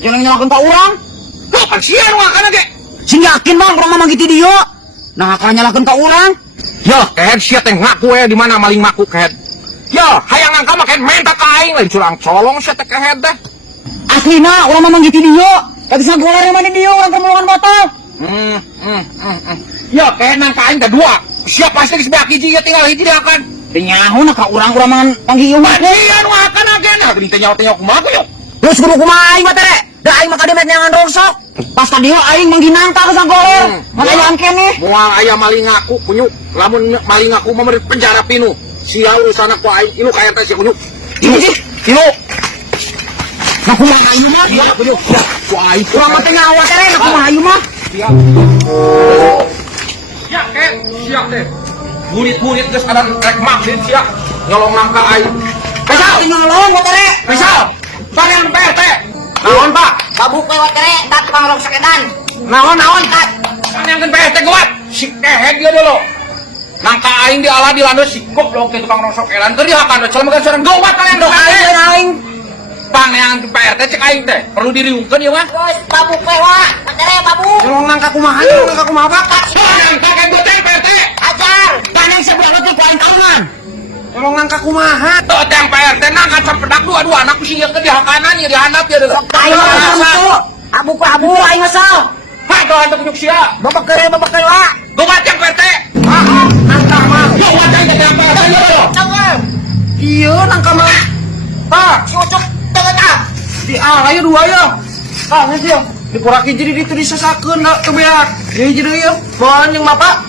Jangan nyalakan ka urang. Kapan siya nung akan lagi? Sing yakin bang kurang mamang gitu dia. Nah akan nyalakan ka urang. Ya, kehead siya teh ngaku di mana maling maku kehead. Ya, hayang angka mah kehead minta kain lain curang colong siya teh kehead deh. Aslina urang mamang gitu dia. Tadi sa golar yang mana dia orang kemulungan botol. Ya, kehead nang kain kedua. Siap pasti sebelah hiji ya tinggal hiji dia akan. Tinyaho na ka urang-urang mangan panggiyong. Iya nu akan agen. Gini tanya kumaha yuk. Terus kudu kumaha aing mah tere. Da aing mah kademet nyangan rongsok. Pas tadi aing mangginang ka sa golar. Makanya angken nih. Mual aya maling ngaku kunyu. Lamun maling ngaku mah meureun penjara pinu. Sia urusan aku aing ilu kaya teh si kunyu. Ilu. Nah kumaha aing mah? Iya kunyu. Ya, ku aing. Urang mah teh ngawa tere na kumaha aing mah? Siap. Ya, siap deh. Murid-murid geus ada rek maksud siap. Nyolong nangka aing. Pesal nolong wa tere. Pesal. Pangan PRT. Naon, Pak? Babuk we wa tere dat tukang rongsok edan. Naon tat? Pangan PRT gawat. Si kehead dia dulu. Nangka aing di ala di lando si goblok ke tukang rongsok elan keur dihakan celemakeun sareng gawat kalian dong aing. Pangan PRT cek aing teh perlu diriungkeun ieu mah. Terus babuk we wa tere babuk. Nyolong nangka kumaha? Nyolong nangka kumaha, Pak? Nangka kan betul PRT. Ajar. Paneng sebelah leutik ku aing kaman. Nyolong nangka kumaha? Tuh teh PRT nangka capedak dua anak sieun ke dihakanan ya dihandap ya deuk. Aing mah abu ku abu aing mah sal. Hah, doa untuk nyuk sia. Babak kere wa. Gawat yang PRT. Nangka mah. Gawat yang PRT ya. Dengar. Iya nangka mah. Pak, Si ucuk dengar ah. di ala ya dua ya. Ah, geus ya. Dikuraki jadi ditu disesakeun da teu beak. Jadi ya. Bahan yang Bapak.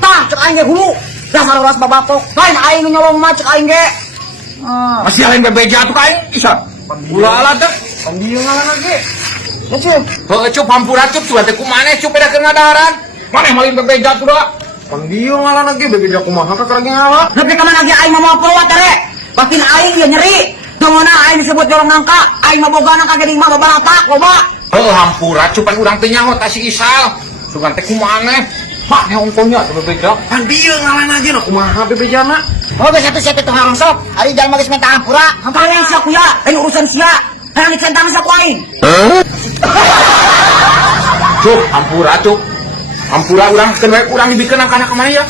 Tah cek aing ge hulu. Dasar uras babatok. Lain aing nyolong mah cek aing ge. Masih lain bebeja tuh kain isa. Ulah ala teh. Pandieu ngalan lagi. Lucu. Heuh cup hampura cup tuh teh kumaha cup beda keur ngadaran. Maneh malin bebeja tuh da. Pandieu ngalan lagi bebeja kumaha ka lagi ngalah. Tapi kemana lagi aing mah mau wa tere. Batin aing dia nyeri. Tungona aing disebut nyolong nangka. Aing mah boga nangka jadi mah babarata loba. Heuh hampura cupan urang teh nyaho tah si Isal. Sugan teh kumaha neh. Pak nya ongkonya teh bebeja. Pandieu ngalan lagi na kumaha bebejana. Oh geus atuh sia teh tukang rongsok. Ari jalma geus minta hampura. Hampura yang sia kuya. Lain urusan sia. Hayang dicentang sa ku aing. Cuk, hampura cuk. Hampura urang keun we urang dibikeun nangkana ka mana ya?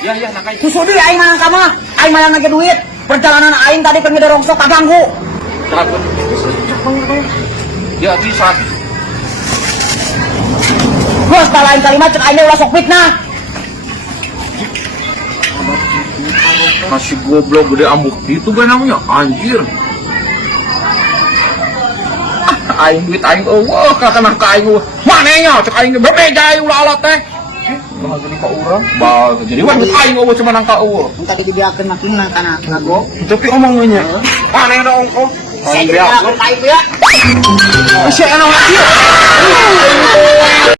Iya nangka. Kusudi aing mah nangka mah. Aing mah nage duit. Perjalanan aing tadi ke ngide rongsok kaganggu. Ya bisa. Bos lain kalimat cek aing ulah sok fitnah. Masih goblok gede ambuk itu kan namanya anjir. Aing duit aing eueuh ka kana ka aing eueuh. Manehnya cek aing bebeja ulah alat teh. Kalau jadi ka urang, bal jadi wan duit aing eueuh cuma nangka eueuh. Tadi dibiarkeun makin nang kana ngago. Tapi omongnya. Maneh da ongkong. Saya jadi aing ya. Masih enak lagi.